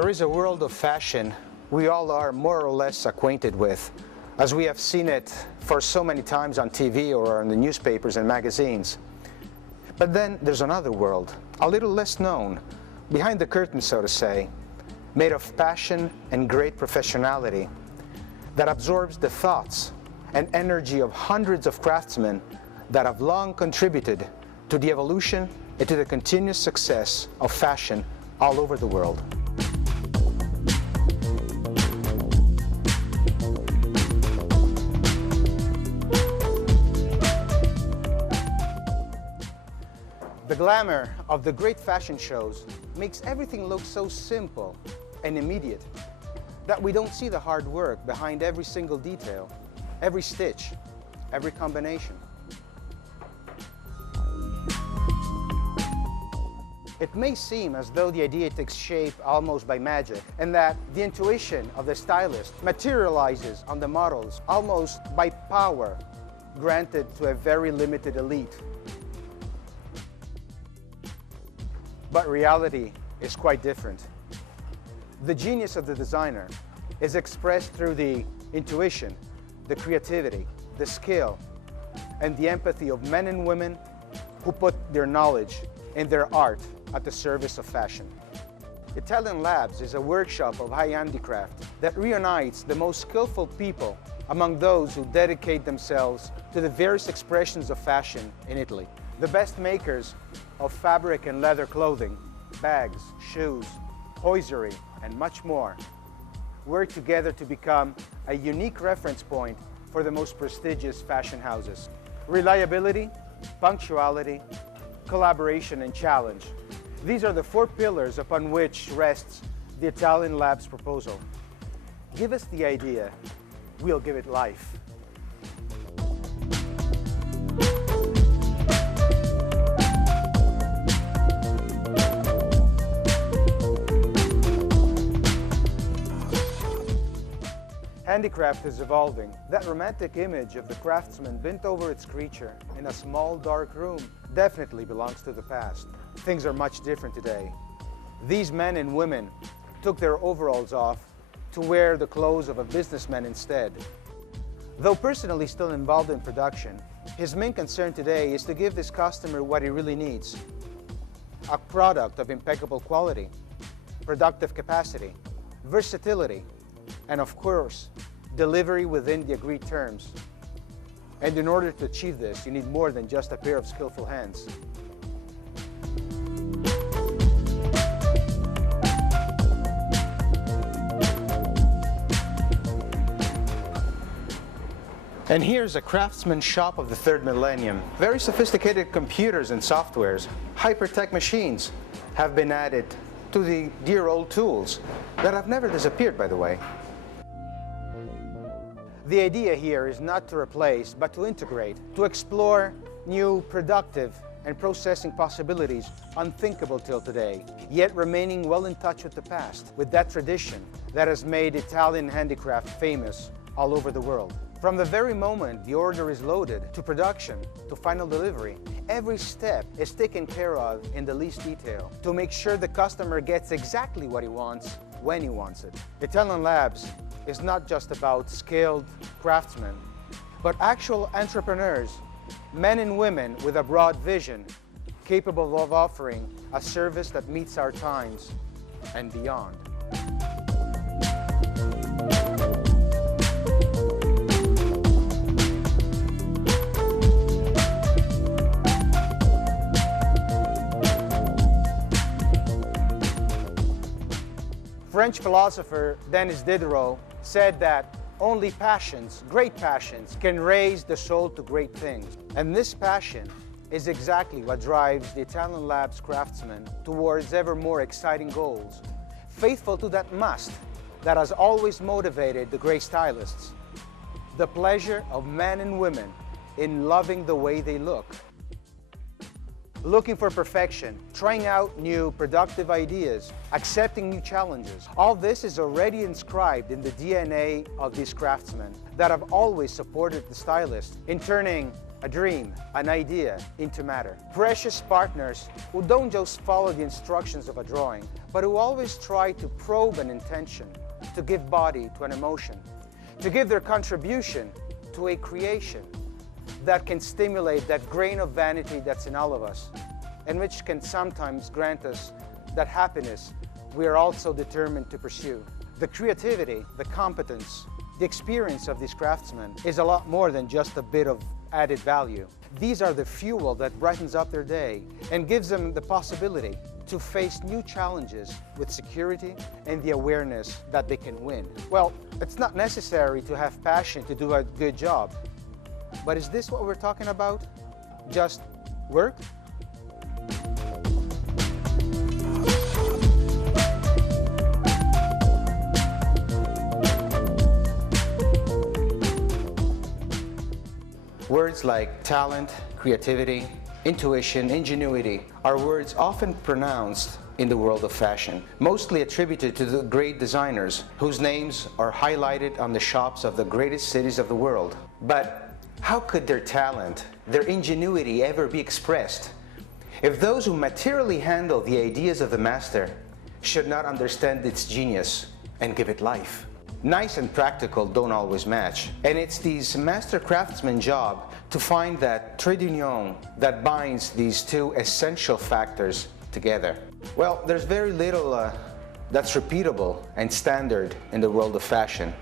There is a world of fashion we all are more or less acquainted with, as we have seen it for so many times on TV or in the newspapers and magazines. But then there's another world, a little less known, behind the curtain, so to say, made of passion and great professionality, that absorbs the thoughts and energy of hundreds of craftsmen that have long contributed to the evolution and to the continuous success of fashion all over the world. The glamour of the great fashion shows makes everything look so simple and immediate that we don't see the hard work behind every single detail, every stitch, every combination. It may seem as though the idea takes shape almost by magic, and that the intuition of the stylist materializes on the models almost by power granted to a very limited elite. But reality is quite different. The genius of the designer is expressed through the intuition, the creativity, the skill, and the empathy of men and women who put their knowledge and their art at the service of fashion. Italian Labs is a workshop of high handicraft that reunites the most skillful people among those who dedicate themselves to the various expressions of fashion in Italy. The best makers of fabric and leather clothing, bags, shoes, hosiery, and much more work together to become a unique reference point for the most prestigious fashion houses. Reliability, punctuality, collaboration, and challenge. These are the four pillars upon which rests the Italian Labs proposal. Give us the idea, we'll give it life. Handicraft is evolving. That romantic image of the craftsman bent over its creature in a small dark room definitely belongs to the past. Things are much different today. These men and women took their overalls off to wear the clothes of a businessman instead. Though personally still involved in production, his main concern today is to give his customer what he really needs: a product of impeccable quality, productive capacity, versatility, and of course, delivery within the agreed terms. And in order to achieve this, you need more than just a pair of skillful hands. And here's a craftsman shop of the third millennium. Very sophisticated computers and softwares, hyper-tech machines have been added to the dear old tools that have never disappeared, by the way. The idea here is not to replace, but to integrate, to explore new productive and processing possibilities unthinkable till today, yet remaining well in touch with the past, with that tradition that has made Italian handicraft famous all over the world. From the very moment the order is loaded, to production, to final delivery, every step is taken care of in the least detail to make sure the customer gets exactly what he wants when he wants it. Italian Labs is not just about skilled craftsmen, but actual entrepreneurs, men and women with a broad vision, capable of offering a service that meets our times and beyond. French philosopher Denis Diderot said that only passions, great passions, can raise the soul to great things. And this passion is exactly what drives the Italian Labs craftsmen towards ever more exciting goals, faithful to that must that has always motivated the great stylists: the pleasure of men and women in loving the way they look. Looking for perfection, trying out new productive ideas, accepting new challenges. All this is already inscribed in the DNA of these craftsmen that have always supported the stylist in turning a dream, an idea into matter. Precious partners who don't just follow the instructions of a drawing, but who always try to probe an intention, to give body to an emotion, to give their contribution to a creation that can stimulate that grain of vanity that's in all of us, and which can sometimes grant us that happiness we are also determined to pursue. The creativity, the competence, the experience of these craftsmen is a lot more than just a bit of added value. These are the fuel that brightens up their day and gives them the possibility to face new challenges with security and the awareness that they can win. Well, it's not necessary to have passion to do a good job. But is this what we're talking about? Just work? Words like talent, creativity, intuition, ingenuity are words often pronounced in the world of fashion, mostly attributed to the great designers whose names are highlighted on the shops of the greatest cities of the world. But how could their talent, their ingenuity ever be expressed if those who materially handle the ideas of the master should not understand its genius and give it life? Nice and practical don't always match, and it's these master craftsmen's job to find that trait d'union that binds these two essential factors together. Well, there's very little that's repeatable and standard in the world of fashion.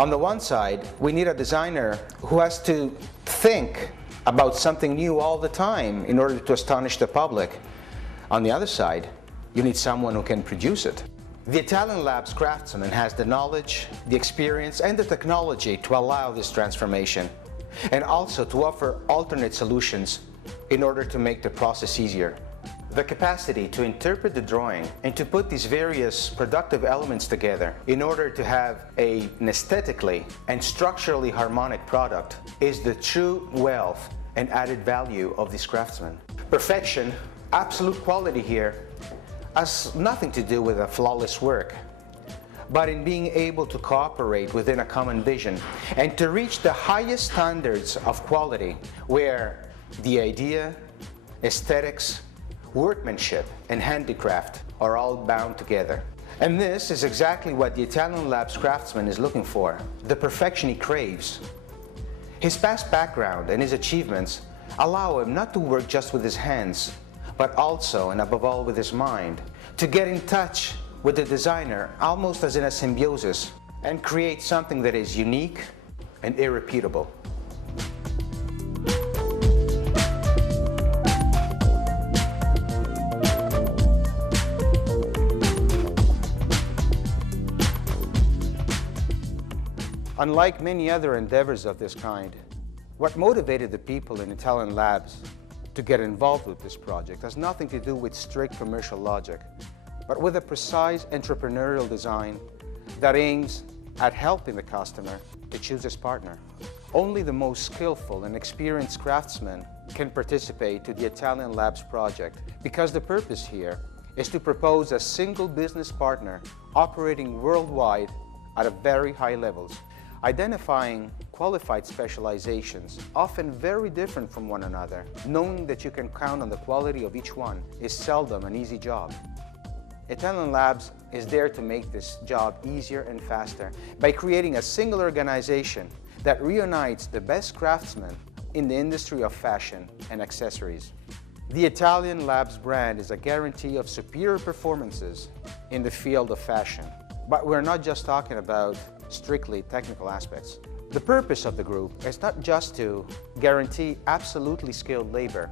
On the one side, we need a designer who has to think about something new all the time in order to astonish the public. On the other side, you need someone who can produce it. The Italian Labs craftsman has the knowledge, the experience, and the technology to allow this transformation, and also to offer alternate solutions in order to make the process easier. The capacity to interpret the drawing and to put these various productive elements together in order to have an aesthetically and structurally harmonic product is the true wealth and added value of these craftsmen. Perfection, absolute quality here, has nothing to do with a flawless work, but in being able to cooperate within a common vision and to reach the highest standards of quality where the idea, aesthetics, workmanship, and handicraft are all bound together. And this is exactly what the Italian Labs craftsman is looking for, the perfection he craves. His past background and his achievements allow him not to work just with his hands, but also and above all with his mind, to get in touch with the designer almost as in a symbiosis and create something that is unique and irrepeatable. Unlike many other endeavors of this kind, what motivated the people in Italian Labs to get involved with this project has nothing to do with strict commercial logic, but with a precise entrepreneurial design that aims at helping the customer to choose his partner. Only the most skillful and experienced craftsmen can participate to the Italian Labs project because the purpose here is to propose a single business partner operating worldwide at a very high levels, identifying qualified specializations, often very different from one another. Knowing that you can count on the quality of each one is seldom an easy job. Italian Labs is there to make this job easier and faster by creating a single organization that reunites the best craftsmen in the industry of fashion and accessories. The Italian Labs brand is a guarantee of superior performances in the field of fashion. But we're not just talking about strictly technical aspects. The purpose of the group is not just to guarantee absolutely skilled labor,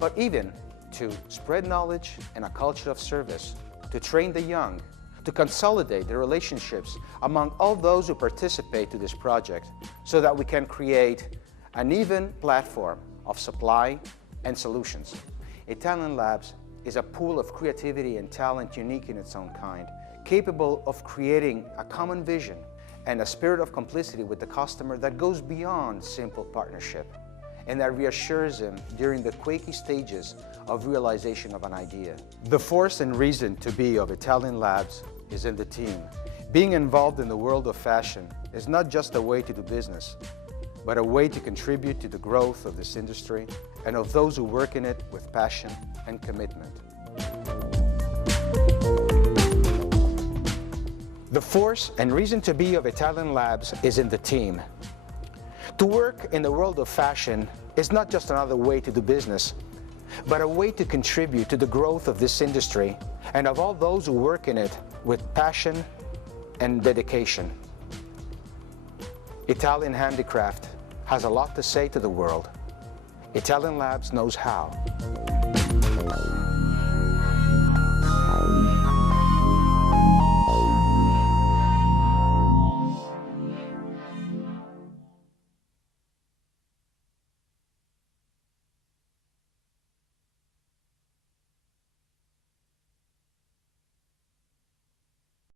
but even to spread knowledge and a culture of service, to train the young, to consolidate the relationships among all those who participate to this project so that we can create an even platform of supply and solutions. Italian Labs is a pool of creativity and talent unique in its own kind, capable of creating a common vision and a spirit of complicity with the customer that goes beyond simple partnership and that reassures him during the quaky stages of realization of an idea. The force and reason to be of Italian Labs is in the team. Being involved in the world of fashion is not just a way to do business, but a way to contribute to the growth of this industry and of those who work in it with passion and commitment. The force and reason to be of Italian Labs is in the team. To work in the world of fashion is not just another way to do business, but a way to contribute to the growth of this industry and of all those who work in it with passion and dedication. Italian handicraft has a lot to say to the world. Italian Labs knows how.